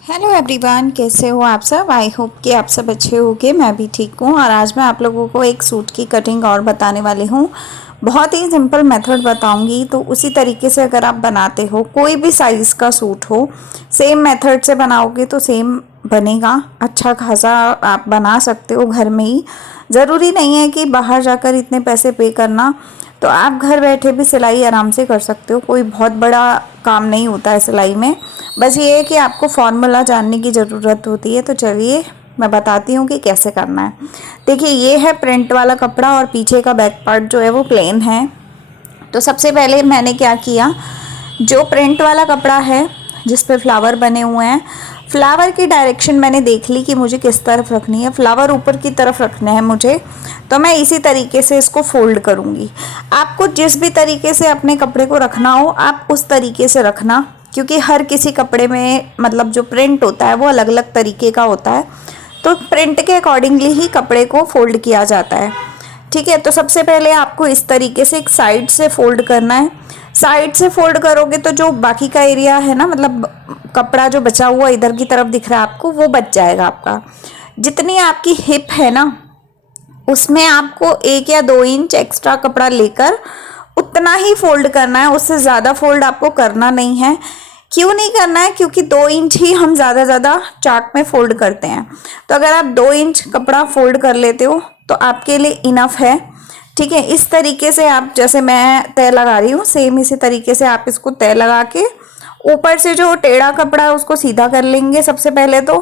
Hello everyone, कैसे हो आप सब। आई होप कि आप सब अच्छे होंगे। मैं भी ठीक हूँ और आज मैं आप लोगों को एक सूट की कटिंग और बताने वाली हूँ। बहुत ही सिंपल मेथड बताऊंगी, तो उसी तरीके से अगर आप बनाते हो कोई भी साइज़ का सूट हो, सेम मेथड से बनाओगे तो सेम बनेगा। अच्छा खासा आप बना सकते हो घर में ही। ज़रूरी नहीं है कि बाहर जाकर इतने पैसे पे करना, तो आप घर बैठे भी सिलाई आराम से कर सकते हो। कोई बहुत बड़ा काम नहीं होता है सिलाई में। बस ये है कि आपको फॉर्मूला जानने की ज़रूरत होती है। तो चलिए मैं बताती हूँ कि कैसे करना है। देखिए, ये है प्रिंट वाला कपड़ा और पीछे का बैक पार्ट जो है वो प्लेन है। तो सबसे पहले मैंने क्या किया, जो प्रिंट वाला कपड़ा है जिस पे फ्लावर बने हुए हैं, फ्लावर की डायरेक्शन मैंने देख ली कि मुझे किस तरफ रखनी है। फ्लावर ऊपर की तरफ रखना है मुझे, तो मैं इसी तरीके से इसको फोल्ड करूँगी। आपको जिस भी तरीके से अपने कपड़े को रखना हो आप उस तरीके से रखना, क्योंकि हर किसी कपड़े में मतलब जो प्रिंट होता है वो अलग अलग तरीके का होता है। तो प्रिंट के अकॉर्डिंगली ही कपड़े को फोल्ड किया जाता है। ठीक है, तो सबसे पहले आपको इस तरीके से एक साइड से फोल्ड करना है। साइड से फोल्ड करोगे तो जो बाकी का एरिया है ना, मतलब कपड़ा जो बचा हुआ इधर की तरफ दिख रहा है आपको, वो बच जाएगा आपका। जितनी आपकी हिप है ना, उसमें आपको 1 या 2 इंच एक्स्ट्रा कपड़ा लेकर उतना ही फोल्ड करना है। उससे ज़्यादा फोल्ड आपको करना नहीं है। क्यों नहीं करना है? क्योंकि 2 इंच ही हम ज़्यादा चाक में फोल्ड करते हैं। तो अगर आप 2 इंच कपड़ा फोल्ड कर लेते हो तो आपके लिए इनफ है। ठीक है, इस तरीके से आप, जैसे मैं तय लगा रही हूँ, सेम इसी तरीके से आप इसको तय लगा के ऊपर से जो टेढ़ा कपड़ा है उसको सीधा कर लेंगे सबसे पहले तो।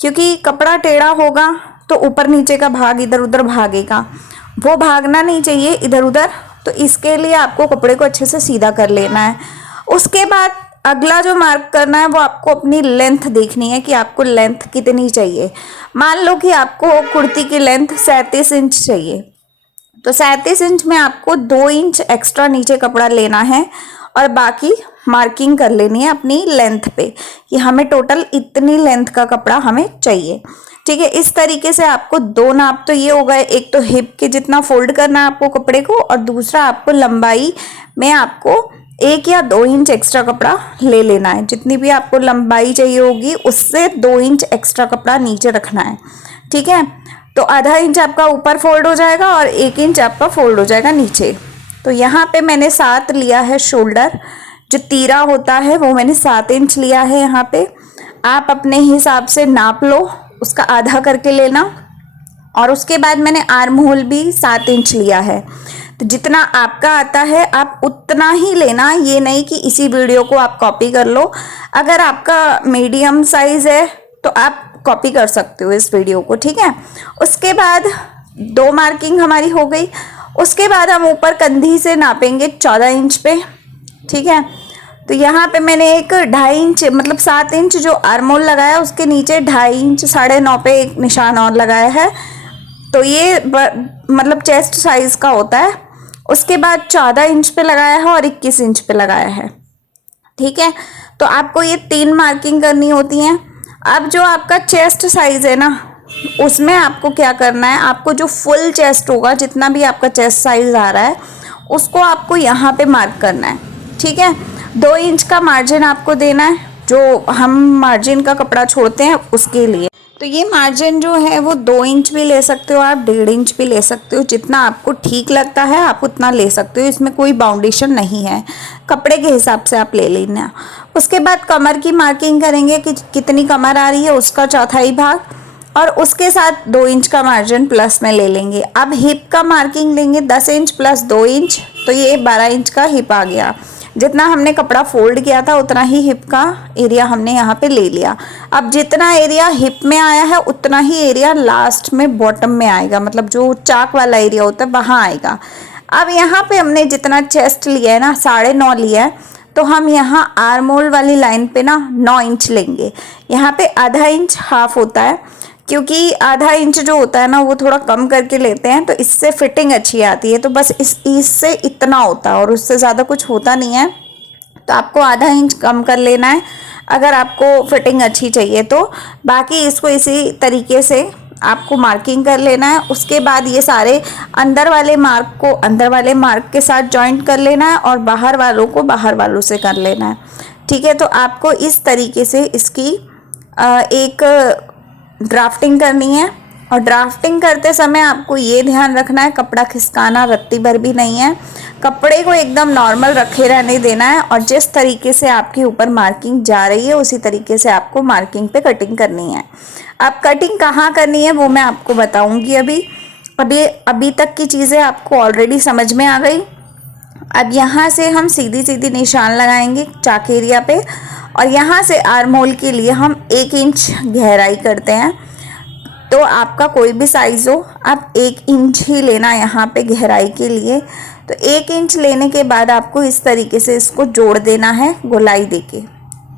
क्योंकि कपड़ा टेढ़ा होगा तो ऊपर नीचे का भाग इधर उधर भागेगा, वो भागना नहीं चाहिए इधर उधर। तो इसके लिए आपको कपड़े को अच्छे से सीधा कर लेना है। उसके बाद अगला जो मार्क करना है वो आपको अपनी लेंथ देखनी है कि आपको लेंथ कितनी चाहिए। मान लो कि आपको कुर्ती की लेंथ 37 इंच चाहिए, तो 37 इंच में आपको 2 इंच एक्स्ट्रा नीचे कपड़ा लेना है और बाकी मार्किंग कर लेनी है अपनी लेंथ पे कि हमें टोटल इतनी लेंथ का कपड़ा हमें चाहिए। ठीक है, इस तरीके से आपको दो नाप तो ये हो गए, एक तो हिप के जितना फोल्ड करना है आपको कपड़े को, और दूसरा आपको लंबाई में आपको 1 या 2 इंच एक्स्ट्रा कपड़ा ले लेना है। जितनी भी आपको लंबाई चाहिए होगी उससे 2 इंच एक्स्ट्रा कपड़ा नीचे रखना है। ठीक है, तो आधा इंच आपका ऊपर फोल्ड हो जाएगा और 1 इंच आपका फोल्ड हो जाएगा नीचे। तो यहाँ पे मैंने 7 लिया है शोल्डर, जो तीरा होता है वो मैंने 7 इंच लिया है। यहाँ पे आप अपने हिसाब से नाप लो, उसका आधा करके लेना। और उसके बाद मैंने आर्म होल भी 7 इंच लिया है। तो जितना आपका आता है आप उतना ही लेना, ये नहीं कि इसी वीडियो को आप कॉपी कर लो। अगर आपका मीडियम साइज है तो आप कॉपी कर सकते हो इस वीडियो को। ठीक है, उसके बाद 2 मार्किंग हमारी हो गई। उसके बाद हम ऊपर कंधी से नापेंगे 14 इंच पे। ठीक है, तो यहाँ पे मैंने एक 2.5 इंच, मतलब 7 इंच जो आर्मोल लगाया उसके नीचे 2.5 इंच 9.5 पे एक निशान और लगाया है। तो ये मतलब चेस्ट साइज का होता है। उसके बाद 14 इंच पे लगाया है और 21 इंच पे लगाया है। ठीक है, तो आपको ये 3 मार्किंग करनी होती हैं। अब जो आपका चेस्ट साइज है ना, उसमें आपको क्या करना है, आपको जो फुल चेस्ट होगा, जितना भी आपका चेस्ट साइज आ रहा है उसको आपको यहाँ पे मार्क करना है। ठीक है, 2 इंच का मार्जिन आपको देना है, जो हम मार्जिन का कपड़ा छोड़ते हैं उसके लिए। तो ये मार्जिन जो है वो 2 इंच भी ले सकते हो आप, 1.5 इंच भी ले सकते हो, जितना आपको ठीक लगता है आप उतना ले सकते हो। इसमें कोई बाउंडेशन नहीं है, कपड़े के हिसाब से आप ले लेना। उसके बाद कमर की मार्किंग करेंगे कि कितनी कमर आ रही है, उसका चौथाई भाग, और उसके साथ 2 इंच का मार्जिन प्लस में ले लेंगे। अब हिप का मार्किंग लेंगे 10 इंच प्लस 2 इंच, तो ये 12 इंच का हिप आ गया। जितना हमने कपड़ा फोल्ड किया था उतना ही हिप का एरिया हमने यहाँ पे ले लिया। अब जितना एरिया हिप में आया है उतना ही एरिया लास्ट में बॉटम में आएगा, मतलब जो चाक वाला एरिया होता है वहाँ आएगा। अब यहाँ पे हमने जितना चेस्ट लिया है ना, 9.5 लिया है, तो हम यहाँ आर्म होल वाली लाइन पे ना 9 इंच लेंगे। यहाँ पे आधा इंच हाफ होता है, क्योंकि आधा इंच जो होता है ना वो थोड़ा कम करके लेते हैं, तो इससे फिटिंग अच्छी आती है। तो बस इससे इतना होता है और उससे ज़्यादा कुछ होता नहीं है। तो आपको आधा इंच कम कर लेना है अगर आपको फिटिंग अच्छी चाहिए तो। बाकी इसको इसी तरीके से आपको मार्किंग कर लेना है। उसके बाद ये सारे अंदर वाले मार्क को अंदर वाले मार्क के साथ जॉइंट कर लेना है और बाहर वालों को बाहर वालों से कर लेना है। ठीक है, तो आपको इस तरीके से इसकी एक ड्राफ्टिंग करनी है। और ड्राफ्टिंग करते समय आपको ये ध्यान रखना है कपड़ा खिसकाना रत्ती भर भी नहीं है, कपड़े को एकदम नॉर्मल रखे रहने देना है। और जिस तरीके से आपके ऊपर मार्किंग जा रही है उसी तरीके से आपको मार्किंग पे कटिंग करनी है। अब कटिंग कहाँ करनी है वो मैं आपको बताऊंगी। अभी तक की चीज़ें आपको ऑलरेडी समझ में आ गई। अब यहाँ से हम सीधी सीधी निशान लगाएंगे चाक एरिया पे, और यहाँ से आर्म होल के लिए हम 1 इंच गहराई करते हैं। तो आपका कोई भी साइज़ हो, आप 1 इंच ही लेना यहाँ पे गहराई के लिए। तो 1 इंच लेने के बाद आपको इस तरीके से इसको जोड़ देना है गोलाई देके,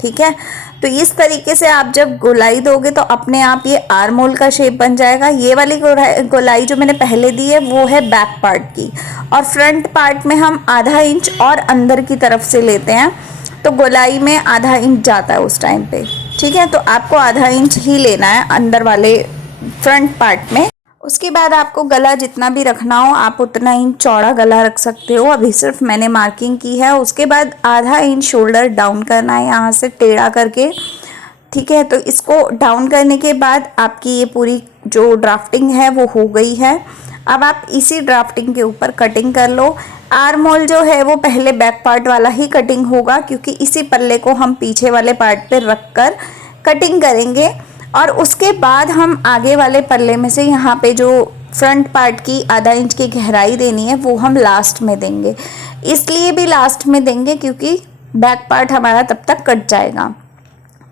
ठीक है। तो इस तरीके से आप जब गोलाई दोगे तो अपने आप ये आर्म होल का शेप बन जाएगा। ये वाली गोलाई जो मैंने पहले दी है वो है बैक पार्ट की, और फ्रंट पार्ट में हम आधा इंच और अंदर की तरफ से लेते हैं, तो गोलाई में आधा इंच जाता है उस टाइम पे, ठीक है। तो आपको आधा इंच ही लेना है अंदर वाले फ्रंट पार्ट में। उसके बाद आपको गला जितना भी रखना हो आप उतना इंच चौड़ा गला रख सकते हो। अभी सिर्फ मैंने मार्किंग की है। उसके बाद आधा इंच शोल्डर डाउन करना है यहाँ से टेढ़ा करके, ठीक है। तो इसको डाउन करने के बाद आपकी ये पूरी जो ड्राफ्टिंग है वो हो गई है। अब आप इसी ड्राफ्टिंग के ऊपर कटिंग कर लो। आर्म होल जो है वो पहले बैक पार्ट वाला ही कटिंग होगा, क्योंकि इसी पल्ले को हम पीछे वाले पार्ट पे रख कर कटिंग करेंगे। और उसके बाद हम आगे वाले पल्ले में से यहाँ पे जो फ्रंट पार्ट की आधा इंच की गहराई देनी है वो हम लास्ट में देंगे। इसलिए भी लास्ट में देंगे क्योंकि बैक पार्ट हमारा तब तक कट जाएगा,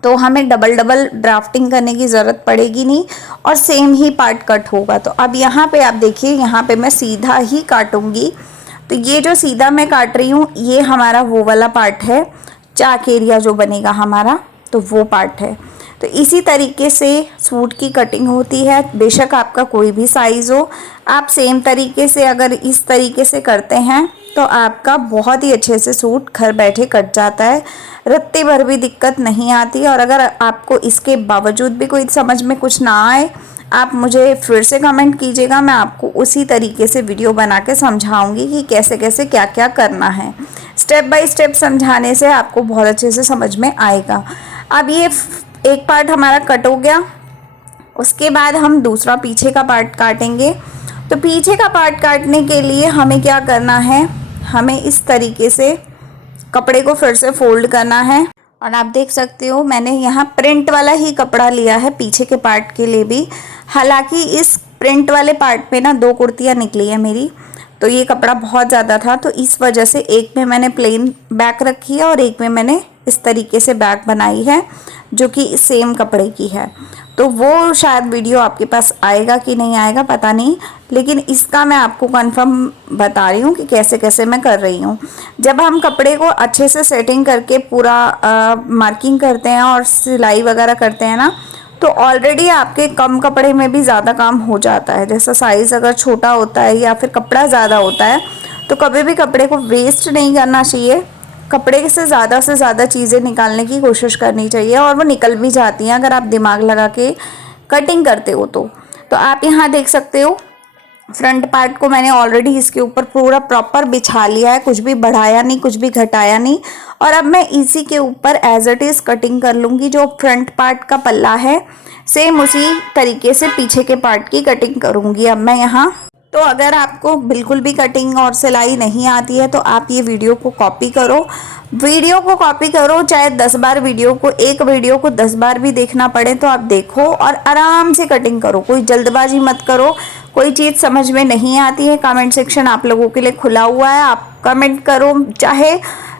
तो हमें डबल ड्राफ्टिंग करने की ज़रूरत पड़ेगी नहीं और सेम ही पार्ट कट होगा। तो अब यहाँ पे आप देखिए, यहाँ पे मैं सीधा ही काटूंगी। तो ये जो सीधा मैं काट रही हूँ ये हमारा वो वाला पार्ट है, चाक एरिया जो बनेगा हमारा, तो वो पार्ट है। तो इसी तरीके से सूट की कटिंग होती है। बेशक आपका कोई भी साइज़ हो, आप सेम तरीके से अगर इस तरीके से करते हैं तो आपका बहुत ही अच्छे से सूट घर बैठे कट जाता है, रत्ती भर भी दिक्कत नहीं आती। और अगर आपको इसके बावजूद भी कोई समझ में कुछ ना आए, आप मुझे फिर से कमेंट कीजिएगा, मैं आपको उसी तरीके से वीडियो बना के समझाऊंगी कि कैसे कैसे क्या क्या करना है। स्टेप बाय स्टेप समझाने से आपको बहुत अच्छे से समझ में आएगा। अब ये एक पार्ट हमारा कट हो गया। उसके बाद हम दूसरा पीछे का पार्ट काटेंगे। तो पीछे का पार्ट काटने के लिए हमें क्या करना है, हमें इस तरीके से कपड़े को फिर से फोल्ड करना है। और आप देख सकते हो मैंने यहाँ प्रिंट वाला ही कपड़ा लिया है पीछे के पार्ट के लिए भी। हालांकि इस प्रिंट वाले पार्ट में ना 2 कुर्तियाँ निकली है मेरी, तो ये कपड़ा बहुत ज़्यादा था, तो इस वजह से एक में मैंने प्लेन बैक रखी है और एक में मैंने इस तरीके से बैक बनाई है जो कि सेम कपड़े की है। तो वो शायद वीडियो आपके पास आएगा कि नहीं आएगा पता नहीं, लेकिन इसका मैं आपको कंफर्म बता रही हूँ कि कैसे कैसे मैं कर रही हूँ। जब हम कपड़े को अच्छे से सेटिंग करके पूरा मार्किंग करते हैं और सिलाई वगैरह करते हैं ना, तो ऑलरेडी आपके कम कपड़े में भी ज़्यादा काम हो जाता है। जैसा साइज़ अगर छोटा होता है या फिर कपड़ा ज़्यादा होता है तो कभी भी कपड़े को वेस्ट नहीं करना चाहिए। कपड़े से ज़्यादा चीज़ें निकालने की कोशिश करनी चाहिए और वो निकल भी जाती हैं अगर आप दिमाग लगा के कटिंग करते हो तो। आप यहाँ देख सकते हो फ्रंट पार्ट को मैंने ऑलरेडी इसके ऊपर पूरा प्रॉपर बिछा लिया है, कुछ भी बढ़ाया नहीं, कुछ भी घटाया नहीं। और अब मैं इसी के ऊपर एज इट इज़ कटिंग कर लूँगी। जो फ्रंट पार्ट का पल्ला है सेम उसी तरीके से पीछे के पार्ट की कटिंग करूँगी अब मैं यहाँ। तो अगर आपको बिल्कुल भी कटिंग और सिलाई नहीं आती है तो आप ये वीडियो को कॉपी करो, चाहे 10 बार एक वीडियो को 10 बार भी देखना पड़े तो आप देखो और आराम से कटिंग करो। कोई जल्दबाजी मत करो। कोई चीज़ समझ में नहीं आती है, कमेंट सेक्शन आप लोगों के लिए खुला हुआ है, आप कमेंट करो। चाहे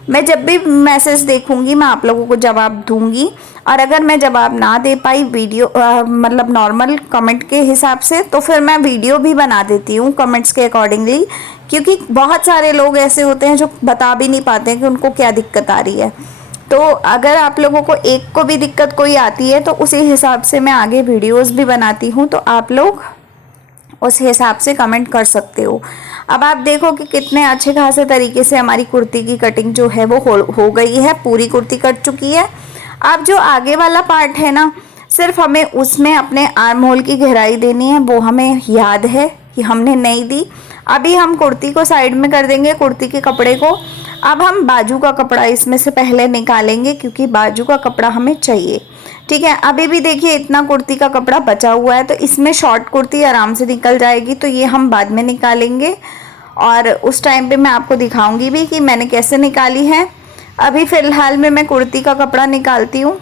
मैं जब भी मैसेज देखूंगी मैं आप लोगों को जवाब दूंगी, और अगर मैं जवाब ना दे पाई वीडियो मतलब नॉर्मल कमेंट के हिसाब से, तो फिर मैं वीडियो भी बना देती हूँ कमेंट्स के अकॉर्डिंगली, क्योंकि बहुत सारे लोग ऐसे होते हैं जो बता भी नहीं पाते हैं कि उनको क्या दिक्कत आ रही है। तो अगर आप लोगों को एक को भी दिक्कत कोई आती है तो उसी हिसाब से मैं आगे वीडियोज़ भी बनाती हूँ, तो आप लोग उस हिसाब से कमेंट कर सकते हो। अब आप देखो कि कितने अच्छे खासे तरीके से हमारी कुर्ती की कटिंग जो है वो हो गई है, पूरी कुर्ती कट चुकी है। अब जो आगे वाला पार्ट है ना, सिर्फ हमें उसमें अपने आर्म होल की गहराई देनी है, वो हमें याद है कि हमने नहीं दी। अभी हम कुर्ती को साइड में कर देंगे, कुर्ती के कपड़े को। अब हम बाजू का कपड़ा इसमें से पहले निकालेंगे क्योंकि बाजू का कपड़ा हमें चाहिए। ठीक है। अभी भी देखिए इतना कुर्ती का कपड़ा बचा हुआ है, तो इसमें शॉर्ट कुर्ती आराम से निकल जाएगी, तो ये हम बाद में निकालेंगे और उस टाइम पे मैं आपको दिखाऊंगी भी कि मैंने कैसे निकाली है। अभी फ़िलहाल में मैं कुर्ती का कपड़ा निकालती हूँ।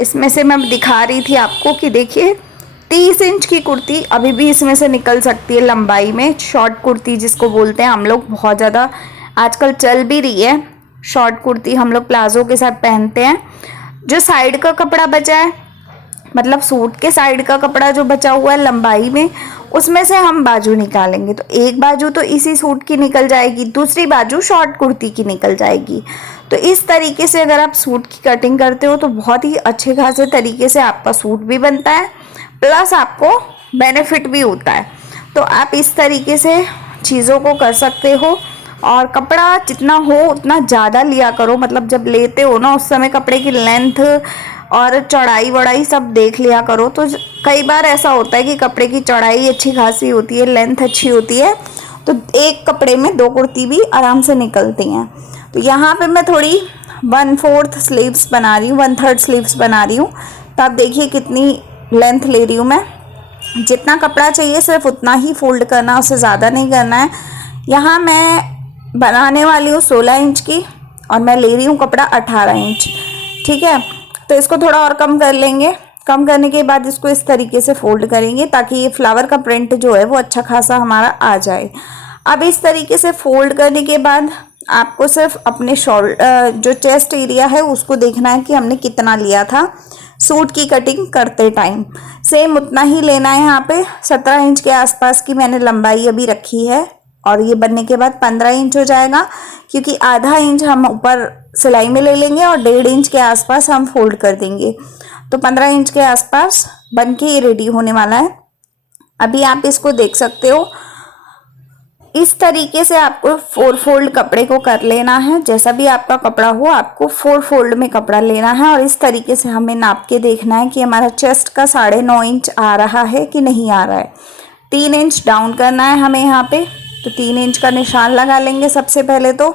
इसमें से मैं दिखा रही थी आपको कि देखिए 30 इंच की कुर्ती अभी भी इसमें से निकल सकती है लंबाई में। शॉर्ट कुर्ती जिसको बोलते हैं हम लोग, बहुत ज़्यादा आजकल चल भी रही है शॉर्ट कुर्ती, हम लोग प्लाजो के साथ पहनते हैं। जो साइड का कपड़ा बचा है, मतलब सूट के साइड का कपड़ा जो बचा हुआ है लंबाई में, उसमें से हम बाजू निकालेंगे। तो एक बाजू तो इसी सूट की निकल जाएगी, दूसरी बाजू शॉर्ट कुर्ती की निकल जाएगी। तो इस तरीके से अगर आप सूट की कटिंग करते हो तो बहुत ही अच्छे खासे तरीके से आपका सूट भी बनता है, प्लस आपको बेनिफिट भी होता है। तो आप इस तरीके से चीज़ों को कर सकते हो। और कपड़ा जितना हो उतना ज़्यादा लिया करो, मतलब जब लेते हो ना उस समय कपड़े की लेंथ और चौड़ाई वड़ाई सब देख लिया करो। तो कई बार ऐसा होता है कि कपड़े की चौड़ाई अच्छी खासी होती है, लेंथ अच्छी होती है, तो एक कपड़े में 2 कुर्ती भी आराम से निकलती हैं। तो यहाँ पे मैं थोड़ी 1/4 स्लीव्स बना रही हूँ, 1/3 स्लीव्स बना रही हूँ। तो आप देखिए कितनी लेंथ ले रही हूँ मैं। जितना कपड़ा चाहिए सिर्फ उतना ही फोल्ड करना, उससे ज़्यादा नहीं करना है। यहाँ मैं बनाने वाली हूँ 16 इंच की और मैं ले रही हूँ कपड़ा 18 इंच। ठीक है, तो इसको थोड़ा और कम कर लेंगे। कम करने के बाद इसको इस तरीके से फोल्ड करेंगे ताकि ये फ्लावर का प्रिंट जो है वो अच्छा खासा हमारा आ जाए। अब इस तरीके से फोल्ड करने के बाद आपको सिर्फ अपने जो चेस्ट एरिया है उसको देखना है कि हमने कितना लिया था सूट की कटिंग करते टाइम। सेम उतना ही लेना है। यहाँ पे 17 इंच के आसपास की मैंने लंबाई अभी रखी है और ये बनने के बाद 15 इंच हो जाएगा, क्योंकि आधा इंच हम ऊपर सिलाई में ले लेंगे और 1.5 इंच के आसपास हम फोल्ड कर देंगे। तो 15 इंच के आसपास बन के ये रेडी होने वाला है। अभी आप इसको देख सकते हो। इस तरीके से आपको 4 फोल्ड कपड़े को कर लेना है। जैसा भी आपका कपड़ा हो आपको 4 फोल्ड में कपड़ा लेना है और इस तरीके से हमें नाप के देखना है कि हमारा चेस्ट का 9.5 इंच आ रहा है कि नहीं आ रहा है। 3 इंच डाउन करना है हमें यहाँ पे, तो 3 इंच का निशान लगा लेंगे सबसे पहले। तो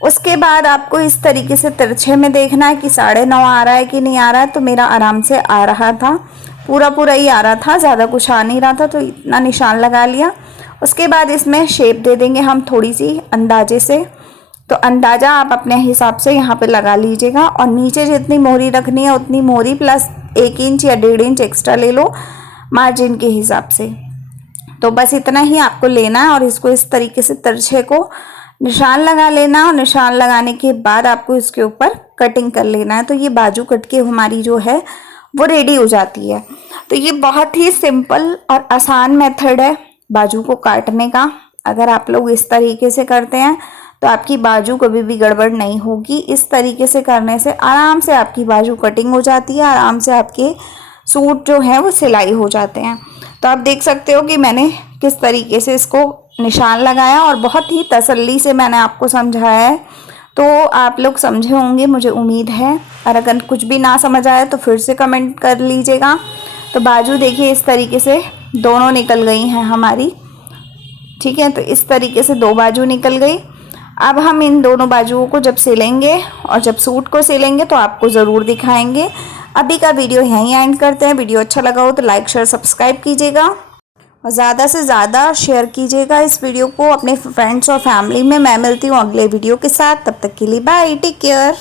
उसके बाद आपको इस तरीके से तिरछे में देखना है कि 9.5 आ रहा है कि नहीं आ रहा है। तो मेरा आराम से आ रहा था, पूरा पूरा ही आ रहा था, ज़्यादा कुछ आ नहीं रहा था, तो इतना निशान लगा लिया। उसके बाद इसमें शेप दे देंगे हम थोड़ी सी अंदाजे से। तो अंदाज़ा आप अपने हिसाब से यहाँ पे लगा लीजिएगा और नीचे जितनी मोहरी रखनी है उतनी मोहरी प्लस 1 इंच या 1.5 इंच एक्स्ट्रा ले लो मार्जिन के हिसाब से। तो बस इतना ही आपको लेना है और इसको इस तरीके से तिरछे को निशान लगा लेना और निशान लगाने के बाद आपको इसके ऊपर कटिंग कर लेना है। तो ये बाजू कट के हमारी जो है वो रेडी हो जाती है। तो ये बहुत ही सिंपल और आसान मेथड है बाजू को काटने का। अगर आप लोग इस तरीके से करते हैं तो आपकी बाजू कभी भी गड़बड़ नहीं होगी। इस तरीके से करने से आराम से आपकी बाजू कटिंग हो जाती है, आराम से आपके सूट जो है वो सिलाई हो जाते हैं। तो आप देख सकते हो कि मैंने किस तरीके से इसको निशान लगाया और बहुत ही तसल्ली से मैंने आपको समझाया है। तो आप लोग समझे होंगे मुझे उम्मीद है, और अगर कुछ भी ना समझ आए तो फिर से कमेंट कर लीजिएगा। तो बाजू देखिए इस तरीके से दोनों निकल गई हैं हमारी। ठीक है, तो इस तरीके से 2 बाजू निकल गई। अब हम इन दोनों बाजुओं को जब सिलेंगे और जब सूट को सिलेंगे तो आपको ज़रूर दिखाएंगे। अभी का वीडियो यहीं एंड करते हैं। वीडियो अच्छा लगा हो तो लाइक शेयर सब्सक्राइब कीजिएगा और ज़्यादा से ज़्यादा शेयर कीजिएगा इस वीडियो को अपने फ्रेंड्स और फैमिली में। मैं मिलती हूँ अगले वीडियो के साथ, तब तक के लिए बाय, टेक केयर।